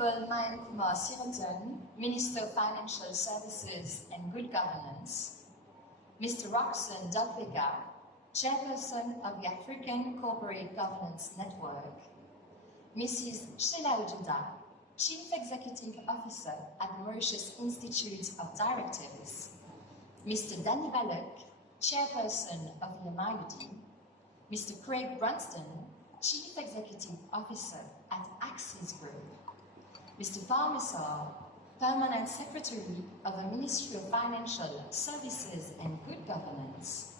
Honorable Maurice Info, Minister of Financial Services and Good Governance, Mr. Roxanne Dogvega, Chairperson of the African Corporate Governance Network, Mrs. Sheila Ojuda, Chief Executive Officer at the Mauritius Institute of Directors, Mr. Danny Balloch, Chairperson of the MIoD, Mr. Craig Brunston, Chief Executive Officer at Axis Group, Mr. Parmesar, Permanent Secretary of the Ministry of Financial Services and Good Governance,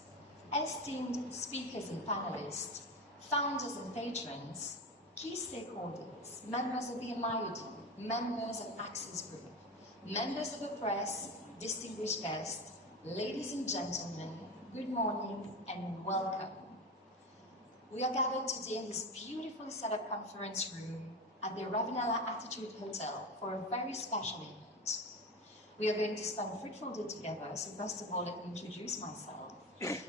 esteemed speakers and panelists, founders and patrons, key stakeholders, members of the MIoD, members of Axis Group, members of the press, distinguished guests, ladies and gentlemen, good morning and welcome. We are gathered today in this beautifully set up conference room at the Ravenella Attitude Hotel for a very special event. We are going to spend a fruitful day together, so first of all, let me introduce myself.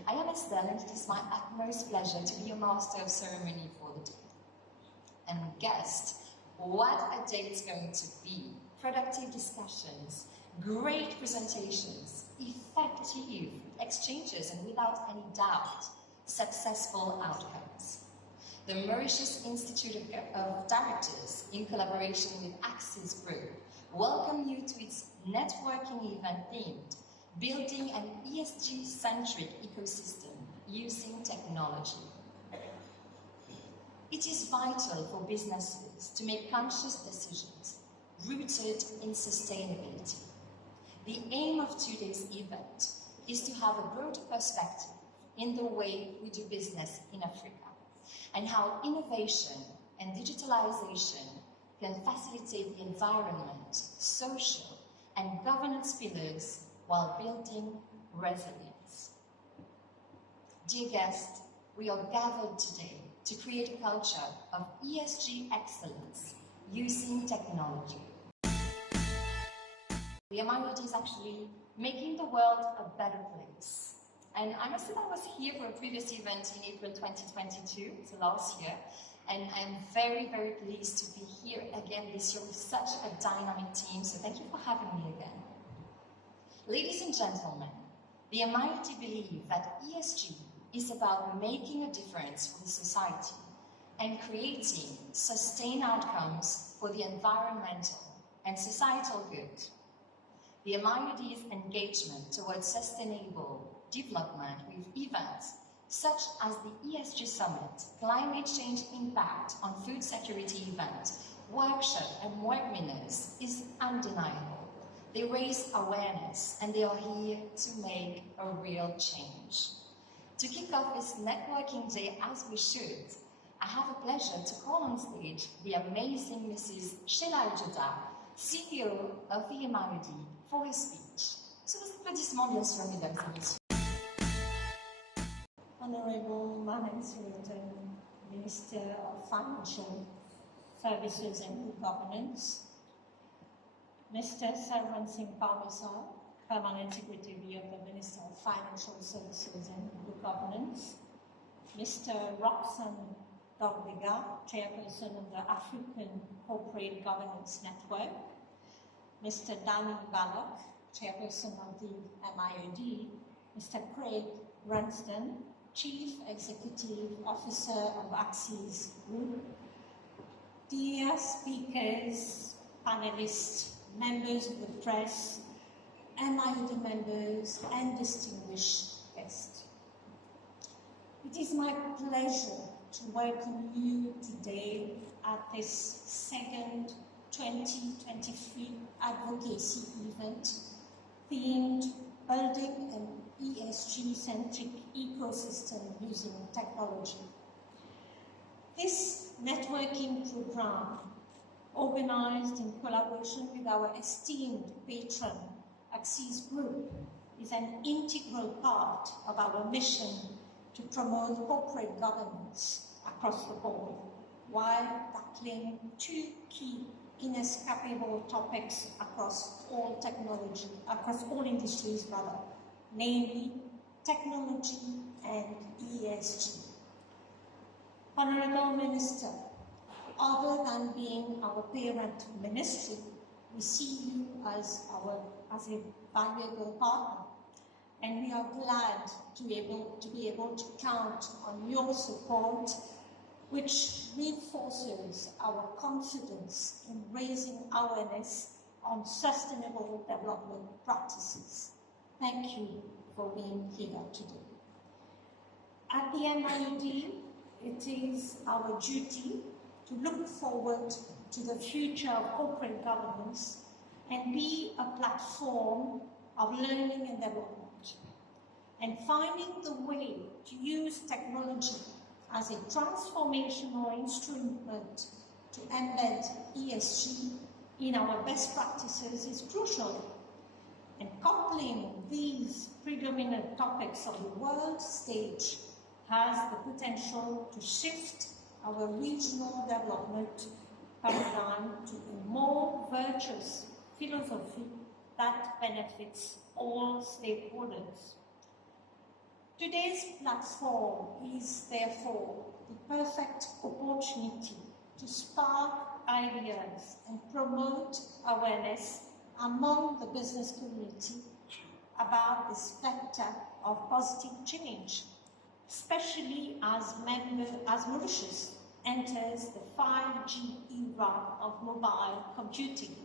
I am Estelle, and it is my utmost pleasure to be your master of ceremony for the day. And guest, what a day it's going to be. Productive discussions, great presentations, effective exchanges, and without any doubt, successful outcomes. The Mauritius Institute of Directors, in collaboration with Axis Group, welcome you to its networking event themed Building an ESG-centric ecosystem using technology. It is vital for businesses to make conscious decisions rooted in sustainability. The aim of today's event is to have a broader perspective in the way we do business in Africa, and how innovation and digitalization can facilitate the environment, social, and governance pillars while building resilience. Dear guests, we are gathered today to create a culture of ESG excellence using technology. The MIoD is actually making the world a better place. And I must say I was here for a previous event in April 2022, so last year, and I'm very, very pleased to be here again this year with such a dynamic team, so thank you for having me again. Ladies and gentlemen, the MIoD believe that ESG is about making a difference for the society and creating sustained outcomes for the environmental and societal good. The MIoD's engagement towards sustainable development with events such as the ESG Summit, Climate Change Impact on Food Security event, workshop and webinars is undeniable. They raise awareness and they are here to make a real change. To kick off this networking day as we should, I have a pleasure to call on stage the amazing Mrs. Sheila Ojuda, CEO of the MIoD, for his speech. Sous vos applaudissements, bien sûr, mesdames et messieurs. Honorable Maurice Info, Minister of Financial Services and Good Governance, Mr. Sarwan Singh Parmesar, Permanent Secretary of the Minister of Financial Services and Good Governance, Mr. Roxanne Dogvega, Chairperson of the African Corporate Governance Network, Mr. Danny Balloch, Chairperson of the MIoD, Mr. Craig Brunston, Chief Executive Officer of Axis Group, dear speakers, panelists, members of the press, MIoD members, and distinguished guests. It is my pleasure to welcome you today at this second 2023 advocacy event themed Building an ESG-centric ecosystem using technology. This networking program, organized in collaboration with our esteemed patron, Axis Group, is an integral part of our mission to promote corporate governance across the board, while tackling two key inescapable topics across all technology, across all industries rather, namely technology and ESG. Honorable Minister, other than being our parent ministry, we see you as a valuable partner. And we are glad to be able to count on your support, which reinforces our confidence in raising awareness on sustainable development practices. Thank you for being here today. At the MIoD, it is our duty to look forward to the future of corporate governance and be a platform of learning and development, and finding the way to use technology as a transformational instrument to embed ESG in our best practices is crucial. And coupling these predominant topics on the world stage has the potential to shift our regional development paradigm to a more virtuous philosophy that benefits all stakeholders. Today's platform is therefore the perfect opportunity to spark ideas and promote awareness among the business community about this vector of positive change, especially as Mauritius enters the 5G era of mobile computing.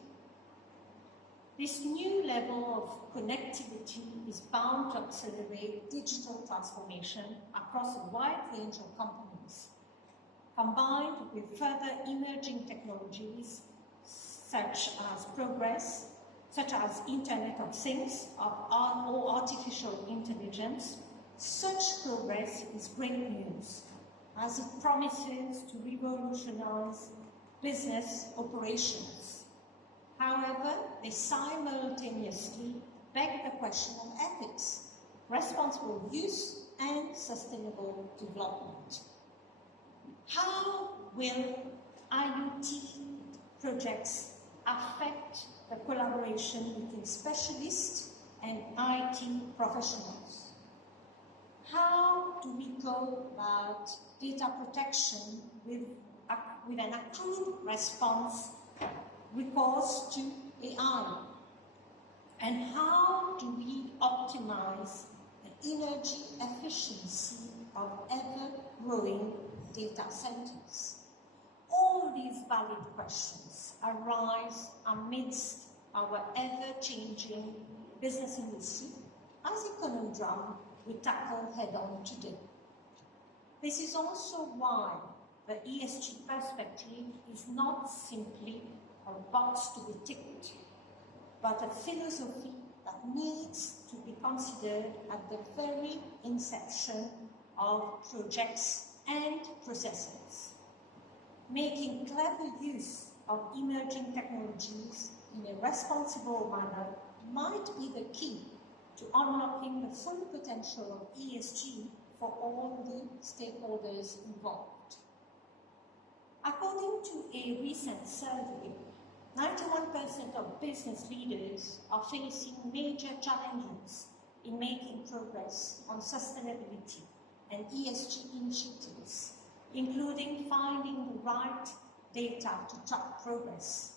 This new level of connectivity is bound to accelerate digital transformation across a wide range of companies, combined with further emerging technologies such as Internet of Things or artificial intelligence. Such progress is great news, as it promises to revolutionize business operations. However, they simultaneously beg the question of ethics, responsible use, and sustainable development. How will IoT projects affect the collaboration between specialists and IT professionals? How do we go about data protection with an accrued response recourse to AI? And how do we optimize the energy efficiency of ever-growing data centers? All these valid questions arise amidst our ever-changing business industry as a conundrum we tackle head-on today. This is also why the ESG perspective is not simply a box to be ticked, but a philosophy that needs to be considered at the very inception of projects and processes. Making clever use of emerging technologies in a responsible manner might be the key to unlocking the full potential of ESG for all the stakeholders involved. According to a recent survey, 91% of business leaders are facing major challenges in making progress on sustainability and ESG initiatives, including finding the right data to track progress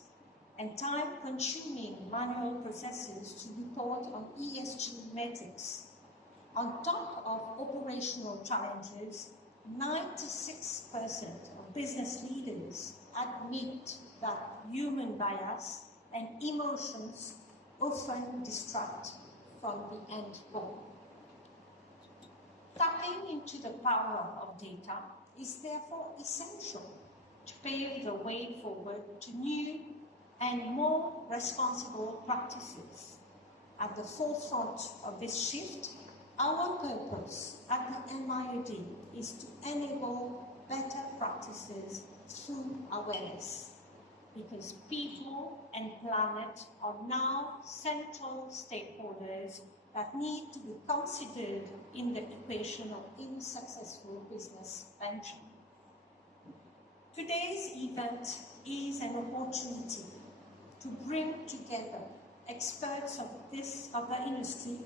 and time-consuming manual processes to report on ESG metrics. On top of operational challenges, 96% of business leaders admit that human bias and emotions often distract from the end goal. Tapping into the power of data is therefore essential to pave the way forward to new and more responsible practices. At the forefront of this shift, our purpose at the MIoD is to enable better practices through awareness, because people and planet are now central stakeholders that need to be considered in the equation of any successful business venture. Today's event is an opportunity to bring together experts of the industry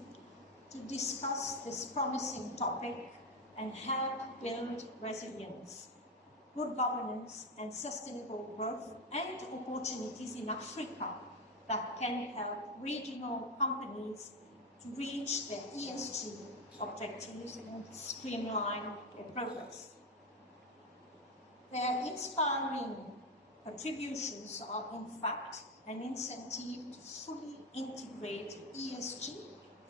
to discuss this promising topic and help build resilience. good governance and sustainable growth and opportunities in Africa that can help regional companies to reach their ESG objectives and streamline their progress. Their inspiring contributions are in fact an incentive to fully integrate ESG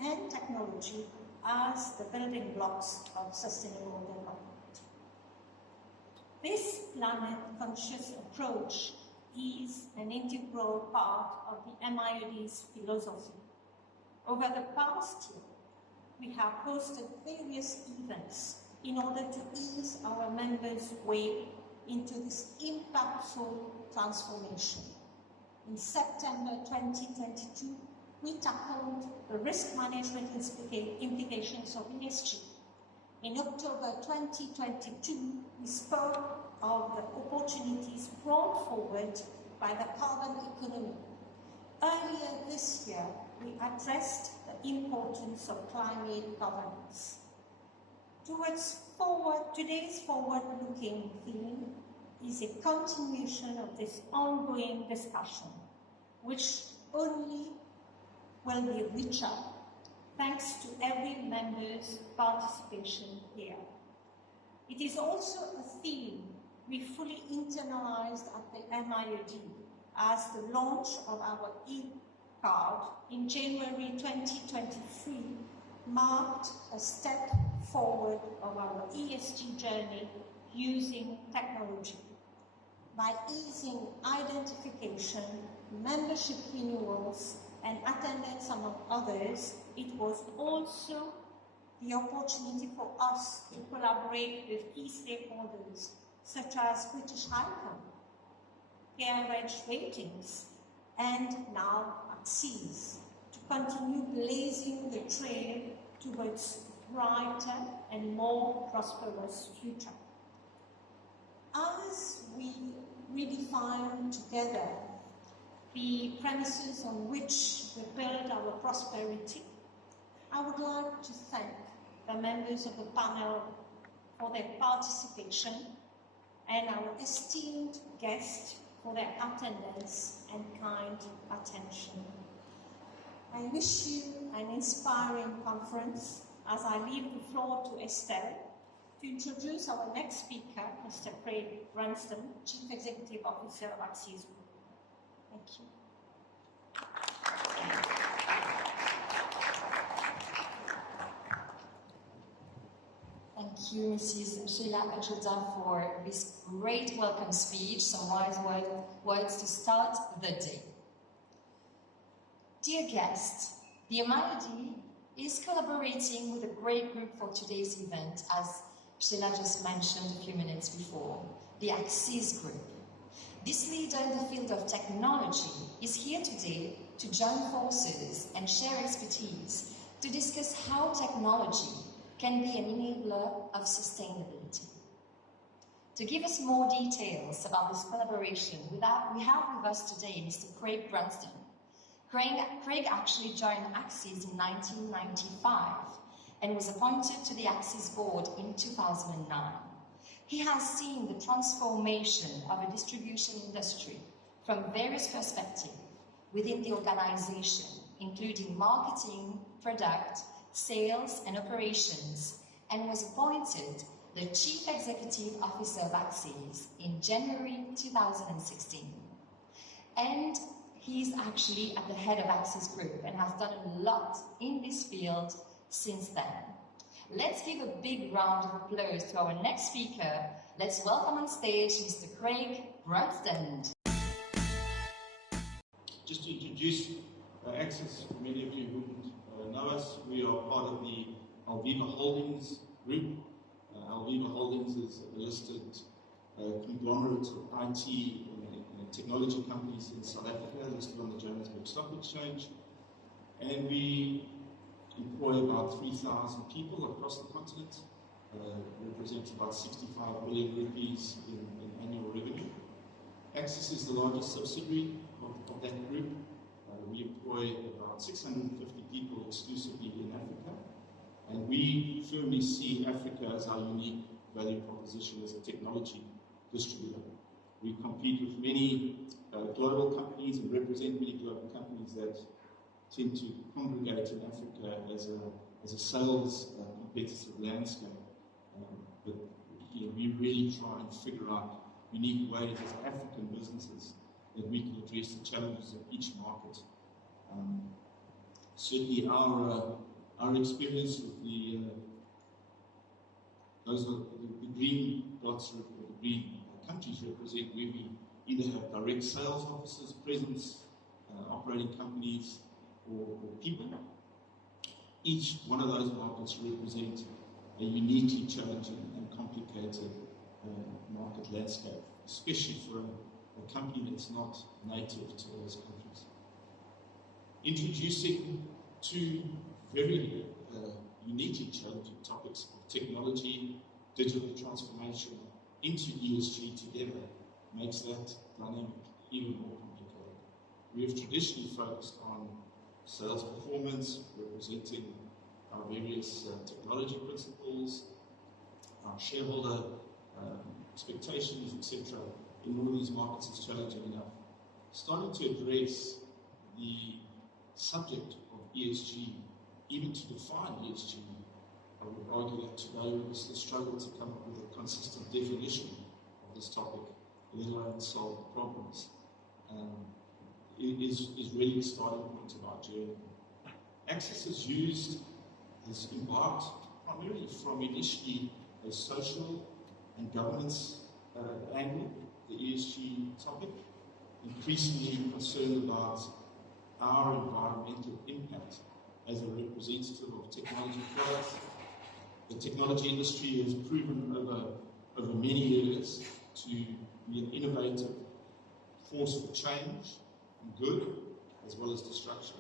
and technology as the building blocks of sustainable development. This planet-conscious approach is an integral part of the MIoD's philosophy. Over the past year, we have hosted various events in order to ease our members' way into this impactful transformation. In September 2022, we tackled the risk management implications of ESG. In October 2022, we spoke of the opportunities brought forward by the carbon economy. Earlier this year, we addressed the importance of climate governance. Today's forward-looking theme is a continuation of this ongoing discussion, which only will be richer thanks to every member's participation here. It is also a theme we fully internalized at the MIoD as the launch of our e-card in January 2023 marked a step forward of our ESG journey using technology. By easing identification, membership renewals, and attendance among others, it was also the opportunity for us to collaborate with key stakeholders such as British Telecom, KRH Ratings, and now Axis to continue blazing the trail towards a brighter and more prosperous future. As we redefine together the premises on which we build our prosperity, I would like to thank the members of the panel for their participation and our esteemed guests for their attendance and kind attention. I wish you an inspiring conference as I leave the floor to Estelle to introduce our next speaker, Mr. Craig Brunston, Chief Executive Officer of Axis Group. Thank you. Thank you, Mrs. Sheila Ajoda, for this great welcome speech, some wise words to start the day. Dear guests, the MIoD is collaborating with a great group for today's event, as Sheila just mentioned a few minutes before, the Axis Group. This leader in the field of technology is here today to join forces and share expertise to discuss how technology can be an enabler of sustainability. To give us more details about this collaboration, we have with us today Mr. Craig Brunston. Craig actually joined Axis in 1995 and was appointed to the Axis board in 2009. He has seen the transformation of a distribution industry from various perspectives within the organization, including marketing, product, sales, and operations, and was appointed the Chief Executive Officer of Axis in January 2016. And he's actually at the head of Axis Group and has done a lot in this field since then. Let's give a big round of applause to our next speaker. Let's welcome on stage Mr. Craig Brunston. Just to introduce Axis, for many of you who wouldn't know us, we are part of the Alviva Holdings group. Alviva Holdings is a listed conglomerate of IT and technology companies in South Africa, listed on the Johannesburg Stock Exchange. And we employ about 3,000 people across the continent, represents about 65 billion rupees in annual revenue. Axis is the largest subsidiary of that group. We employ about 650 people exclusively in Africa, and we firmly see Africa as our unique value proposition as a technology distributor. We compete with many global companies and represent many global companies that tend to congregate in Africa as a sales competitive landscape. But we really try and figure out unique ways as African businesses that we can address the challenges of each market. Certainly our experience with the green dots or the green countries represent where we either have direct sales offices, presence, operating companies, or people. Each one of those markets represent a uniquely challenging and complicated market landscape, especially for a company that's not native to those countries. Introducing two very uniquely challenging topics of technology, digital transformation into ESG together makes that dynamic even more complicated. We have traditionally focused on sales performance, representing our various technology principles, our shareholder expectations, etc. in all of these markets is challenging enough. Starting to address the subject of ESG, even to define ESG, I would argue that today we still struggle to come up with a consistent definition of this topic, let alone solve the problems. It is really the starting point of our journey. Access has embarked primarily from initially a social and governance angle, the ESG topic, increasingly concerned about our environmental impact as a representative of technology products. The technology industry has proven over many years to be an innovative force for change and good, as well as destruction.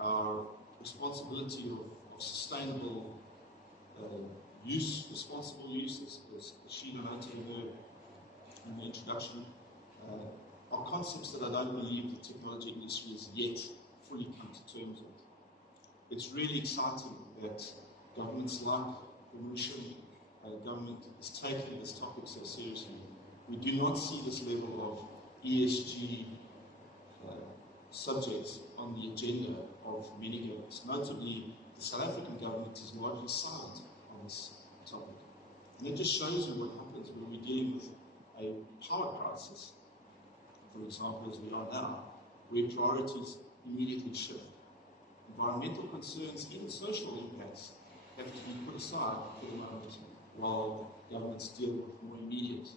Our responsibility of sustainable responsible use, as Sheila noted in the introduction, are concepts that I don't believe the technology industry has yet fully come to terms with. It's really exciting that governments like the Mauritian government is taking this topic so seriously. We do not see this level of ESG subjects on the agenda of many governments. Notably, the South African government is largely silent on this topic. And it just shows you what happens when we're dealing with a power crisis, for example, as we are now, where priorities immediately shift. Environmental concerns, even social impacts, have to be put aside for the moment while governments deal with more immediate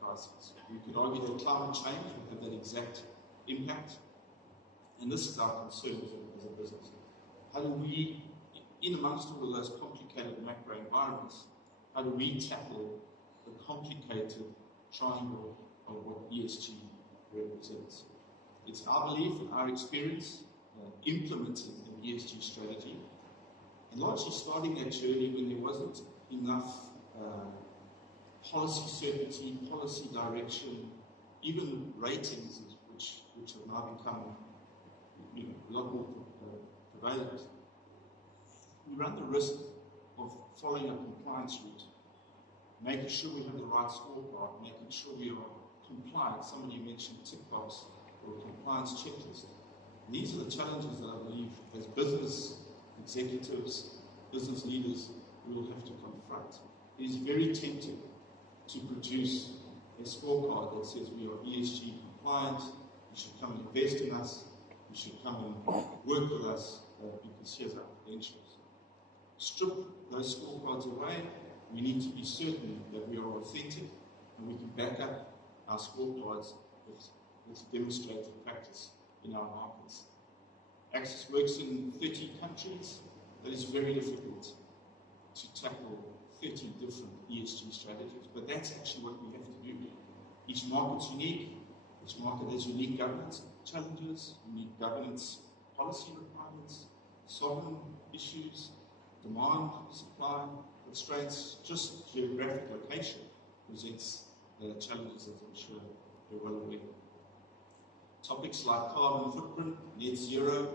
crises. We could argue that climate change will have that exact impact, and this is our concern as a business. How do we, in amongst all of those complicated macro environments, how do we tackle the complicated triangle of what ESG represents? It's our belief and our experience implementing an ESG strategy, and largely starting that journey when there wasn't enough policy certainty, policy direction, even ratings, which have now become a lot more prevalent. We run the risk of following a compliance route, making sure we have the right scorecard, making sure we are compliant. Somebody mentioned tick box or a compliance checklist. And these are the challenges that I believe as business executives, business leaders, we will have to confront. It is very tempting to produce a scorecard that says we are ESG compliant, you should come and invest in us, you should come and work with us because here's our credentials. Strip those scorecards away. We need to be certain that we are authentic and we can back up our scorecards with demonstrated practice in our markets. Access works in 30 countries. That is very difficult to tackle 30 different ESG strategies, but that's actually what we have to do. Each market's unique. Each market has unique governance challenges, unique governance policy requirements, sovereign issues, demand, supply constraints. Just geographic location presents challenges that I'm sure you're well aware of. Topics like carbon footprint, net zero.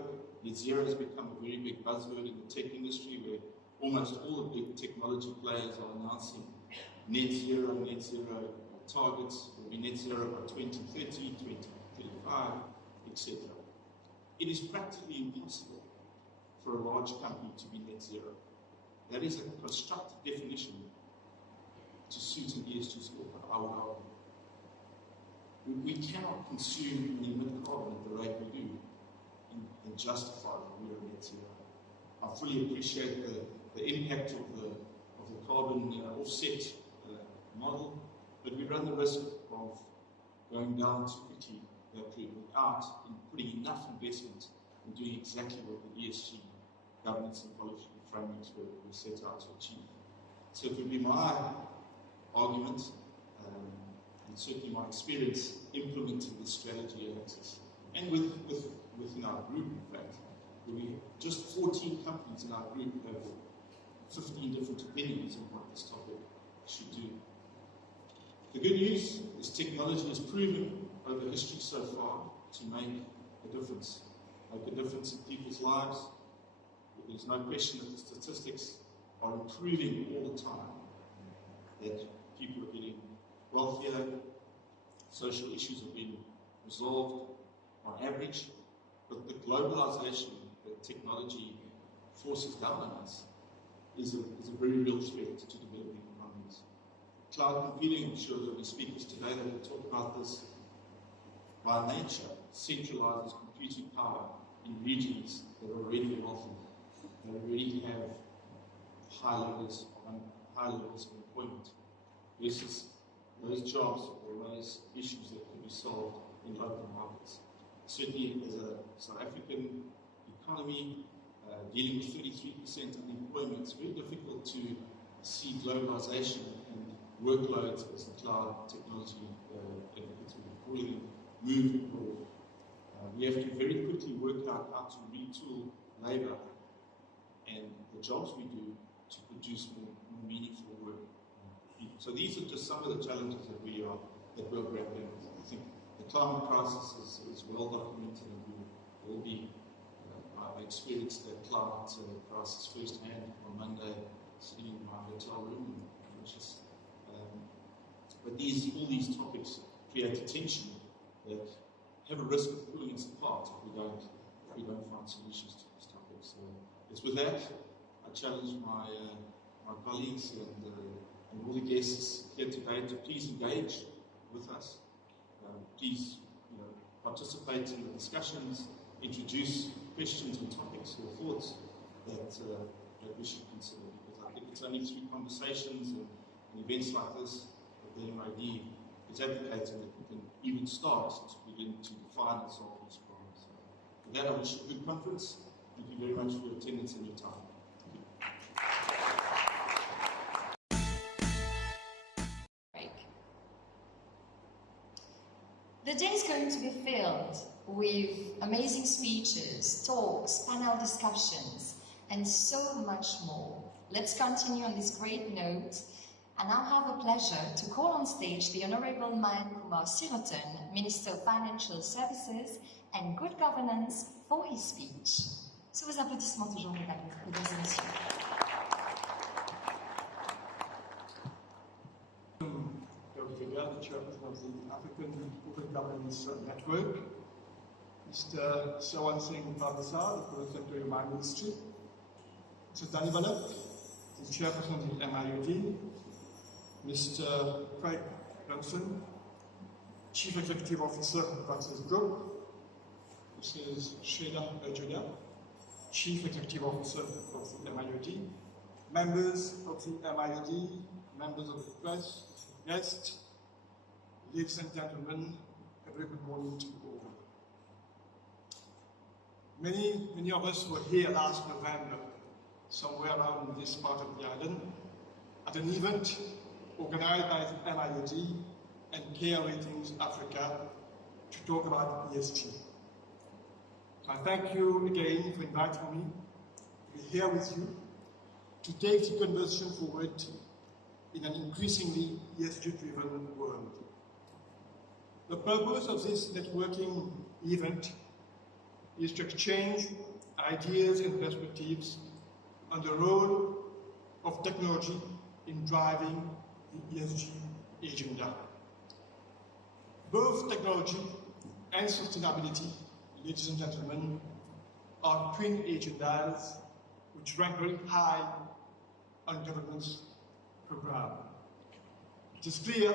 Net zero has become a very big buzzword in the tech industry, where almost all the big technology players are announcing net zero targets, will be net zero by 2030, 2035, etc. It is practically impossible for a large company to be net zero. That is a constructed definition to suit an ESG scorecard, I would argue. We cannot consume and emit carbon at the rate we do and justify that we are net zero. I fully appreciate the impact of the carbon offset model, but we run the risk of going down too quickly that route without putting enough investment in doing exactly what the ESG governance and policy frameworks were set out to achieve. So it would be my argument, and certainly my experience implementing this strategy at Access, and within our group, in fact, where we just 14 companies in our group have 15 different opinions on what this topic should do. The good news is technology has proven over history so far to make a difference in people's lives. There's no question that the statistics are improving all the time, that people are getting wealthier, social issues are being resolved on average, but the globalization that technology forces down on us is a very real threat to developing economies. Cloud computing, I'm sure there will be speakers today that will talk about this, by nature centralizes computing power in regions that are already wealthy, that already have high levels of employment, versus those jobs or those issues that can be solved in local markets. Certainly as a South African economy dealing with 33% unemployment, it's very difficult to see globalization and workloads as the cloud technology advocates will call them move abroad. We have to very quickly work out how to retool labour and the jobs we do to produce more meaningful work. So these are just some of the challenges that we're grappling with. I think the climate crisis is well documented, and we will be. I experienced the climate crisis firsthand on Monday, sitting in my hotel room, but all these topics create a tension that have a risk of pulling us apart if we don't find solutions to these topics. So it's with that I challenge my colleagues and all the guests here today to please engage with us. Please participate in the discussions, introduce questions and topics or thoughts that we should consider, because I think it's only through conversations and events like this that the MIoD is advocating that we can even start to begin to define and solve these problems. With that, I wish you a good conference. Thank you very much for your attendance and your time. The day is going to be filled with amazing speeches, talks, panel discussions, and so much more. Let's continue on this great note. And I have a pleasure to call on stage the Honourable Mayan Kumar Sirotan, Minister of Financial Services and Good Governance, for his speech. Sous vos applaudissements toujours, mesdames et messieurs. The chairman of the African Good Governance Network, Mr. Sawan Singh Pradesar, the Secretary of my Ministry, Mr. Danny Bullock, the chairperson of the MIoD, Mr. Craig Johnson, Chief Executive Officer of Access Group, Mrs. Sheda Berjuda, Chief Executive Officer of the MIoD, members of the MIoD, members of the press, guests, ladies and gentlemen, a very good morning to you all. Many of us were here last November, somewhere around this part of the island, at an event organized by the MIoD and Care Ratings Africa to talk about ESG. I thank you again for inviting me to be here with you to take the conversation forward in an increasingly ESG-driven world. The purpose of this networking event is to exchange ideas and perspectives on the role of technology in driving the ESG agenda. Both technology and sustainability, ladies and gentlemen, are twin agendas which rank very high on government's program. It is clear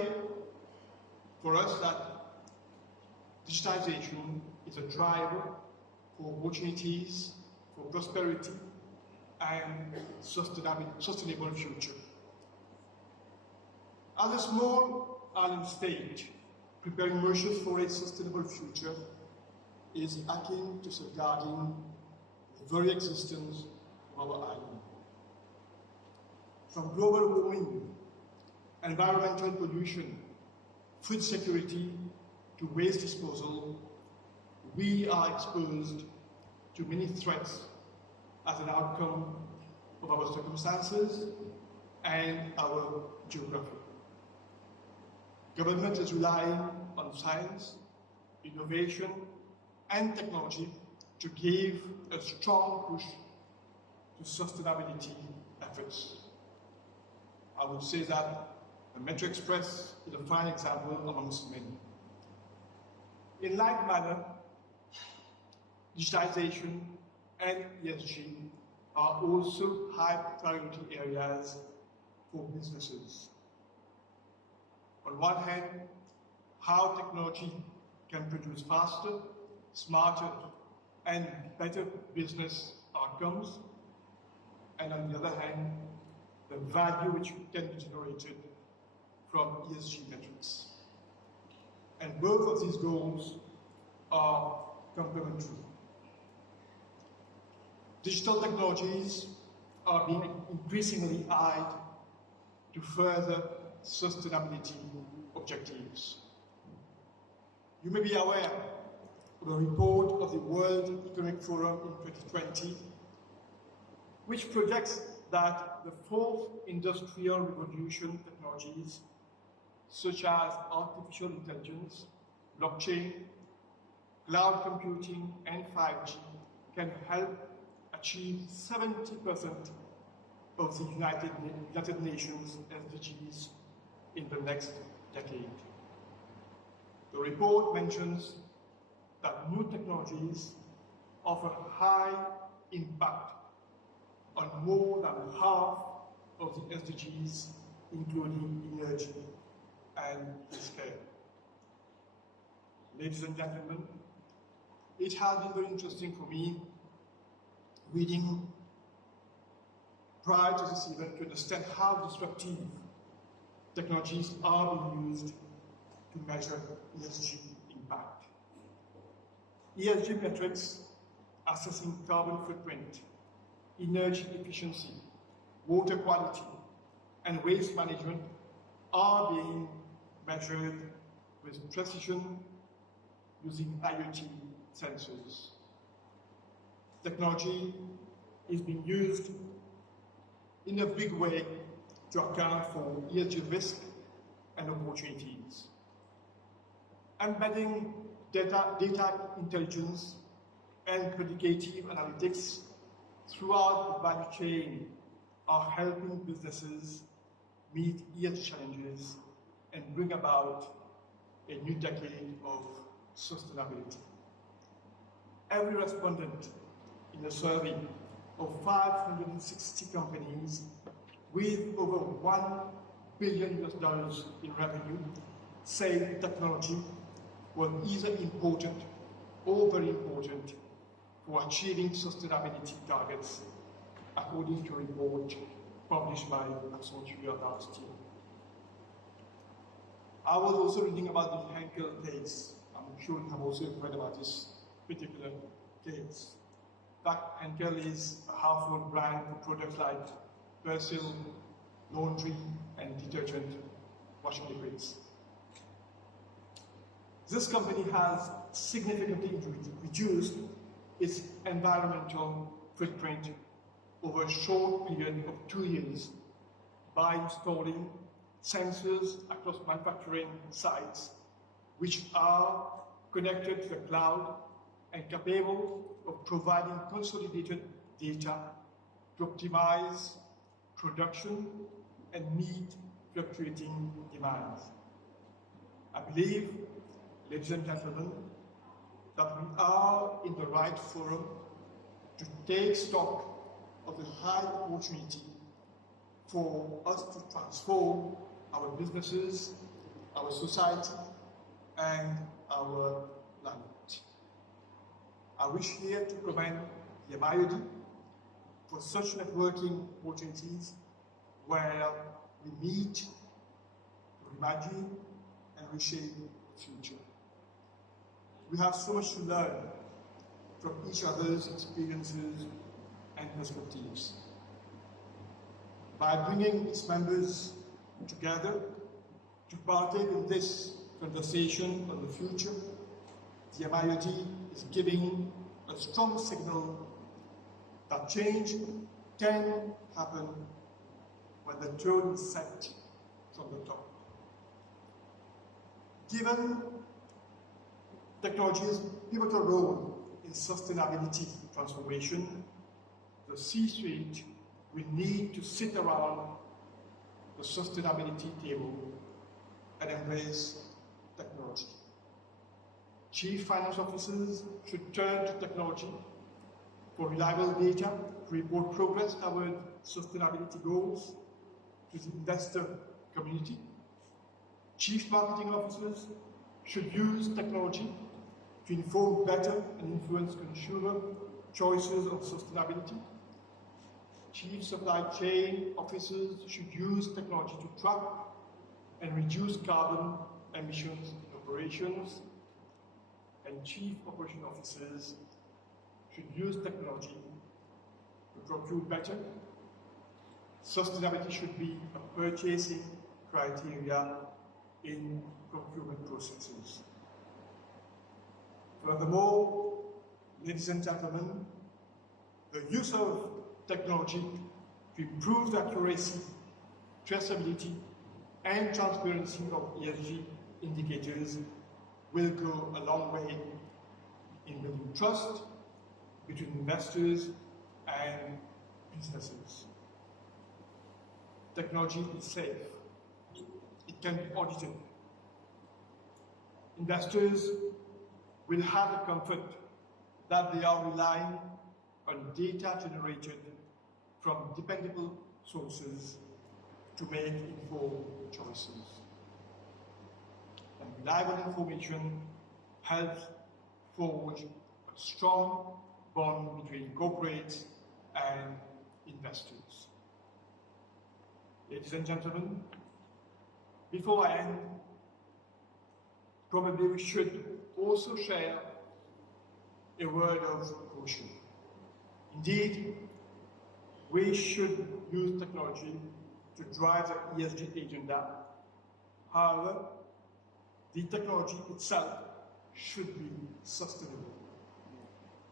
for us that digitization is a driver for opportunities, for prosperity, and sustainable future. As a small island state, preparing Mauritius for a sustainable future is akin to safeguarding the very existence of our island. From global warming, environmental pollution, food security, to waste disposal, we are exposed to many threats as an outcome of our circumstances and our geography. Government is relying on science, innovation, and technology to give a strong push to sustainability efforts. I would say that the Metro Express is a fine example amongst many. In like manner, digitization and ESG are also high priority areas for businesses. On one hand, how technology can produce faster, smarter, and better business outcomes, and on the other hand, the value which can be generated from ESG metrics. And both of these goals are complementary. Digital technologies are being increasingly eyed to further sustainability objectives. You may be aware of a report of the World Economic Forum in 2020, which projects that the fourth industrial revolution technologies, such as artificial intelligence, blockchain, cloud computing, and 5G, can help achieve 70% of the United Nations SDGs in the next decade. The report mentions that new technologies offer high impact on more than half of the SDGs, including energy and healthcare. Ladies and gentlemen, it has been very interesting for me reading prior to this event to understand how disruptive technologies are being used to measure ESG impact. ESG metrics assessing carbon footprint, energy efficiency, water quality, and waste management are being measured with precision using IoT sensors. Technology is being used in a big way to account for ESG risk and opportunities. Embedding data intelligence and predictive analytics throughout the value chain are helping businesses meet ESG challenges and bring about a new decade of sustainability. Every respondent in a survey of 560 companies with over $1 billion in revenue said technology was either important or very important for achieving sustainability targets, according to a report published by Accenture last year. I was also reading about the Henkel case. I'm sure you have also read about this particular case. In fact, Henkel is a household brand for products like Persil, laundry, and detergent washing liquids. This company has significantly reduced its environmental footprint over a short period of 2 years by installing sensors across manufacturing sites which are connected to the cloud and capable of providing consolidated data to optimize production and meet fluctuating demands. I believe, ladies and gentlemen, that we are in the right forum to take stock of the high opportunity for us to transform our businesses, our society, and our planet. I wish here to commend the MIoD for such networking opportunities where we meet, reimagine, and reshape the future. We have so much to learn from each other's experiences and perspectives. By bringing its members together to partake in this conversation on the future, the MIoD is giving a strong signal that change can happen when the tone is set from the top. Given technology's pivotal role in sustainability transformation, the C-suite will need to sit around the sustainability table and embrace technology. Chief finance officers should turn to technology for reliable data to report progress toward sustainability goals to the investor community. Chief marketing officers should use technology to inform better and influence consumer choices on sustainability. Chief supply chain officers should use technology to track and reduce carbon emissions in operations. And chief operation officers should use technology to procure better. Sustainability should be a purchasing criteria in procurement processes. Furthermore, ladies and gentlemen, the use of technology to improve the accuracy, traceability, and transparency of ESG indicators will go a long way in building trust between investors and businesses. Technology is safe. It can be audited. Investors will have the comfort that they are relying on data generated from dependable sources to make informed choices. And reliable information helps forge a strong bond between corporates and investors. Ladies and gentlemen, before I end, probably we should also share a word of caution. Indeed, we should use technology to drive the ESG agenda. However, the technology itself should be sustainable.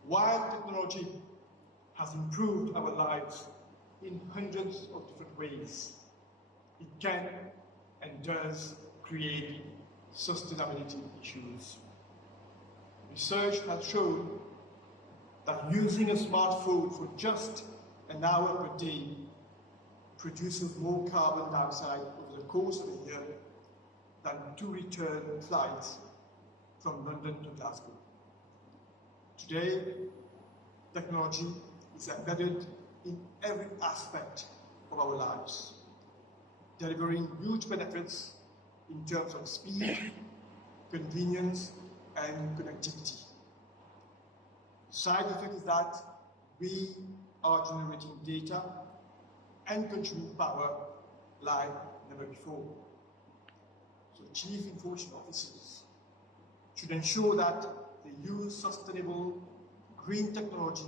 While technology has improved our lives in hundreds of different ways, it can and does create sustainability issues. Research has shown that using a smartphone for just an hour per day produces more carbon dioxide over the course of a year than 2 return flights from London to Glasgow. Today, technology is embedded in every aspect of our lives, delivering huge benefits in terms of speed, convenience, and connectivity. The side effect is that we are generating data and consuming power like never before. So chief information officers should ensure that they use sustainable green technology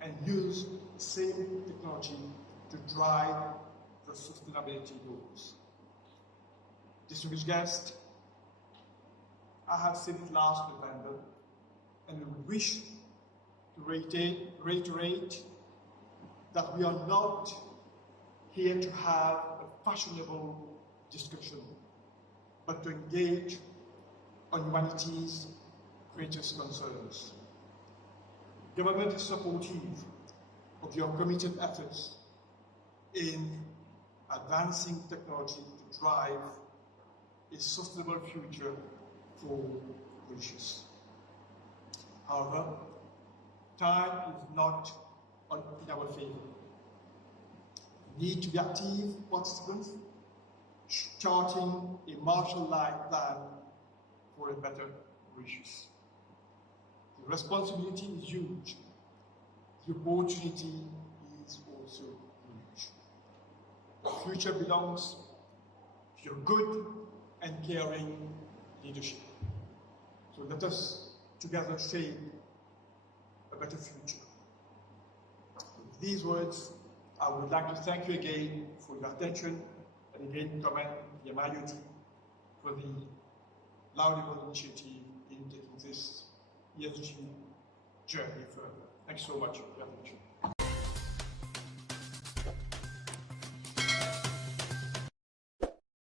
and use the same technology to drive the sustainability goals. Distinguished guests, I have said it last November, and we wish to reiterate that we are not here to have a fashionable discussion, but to engage on humanity's greatest concerns. Government is supportive of your committed efforts in advancing technology to drive a sustainable future for Mauritius. However, time is not in our favor. We need to be active participants, charting a Marshall-like plan for a better Mauritius. The responsibility is huge. The opportunity is also huge. The future belongs to your good and caring leadership. So let us together shape a better future. With these words, I would like to thank you again for your attention and again commend the MIoD for the laudable initiative in taking this ESG journey further. Thanks so much for your attention.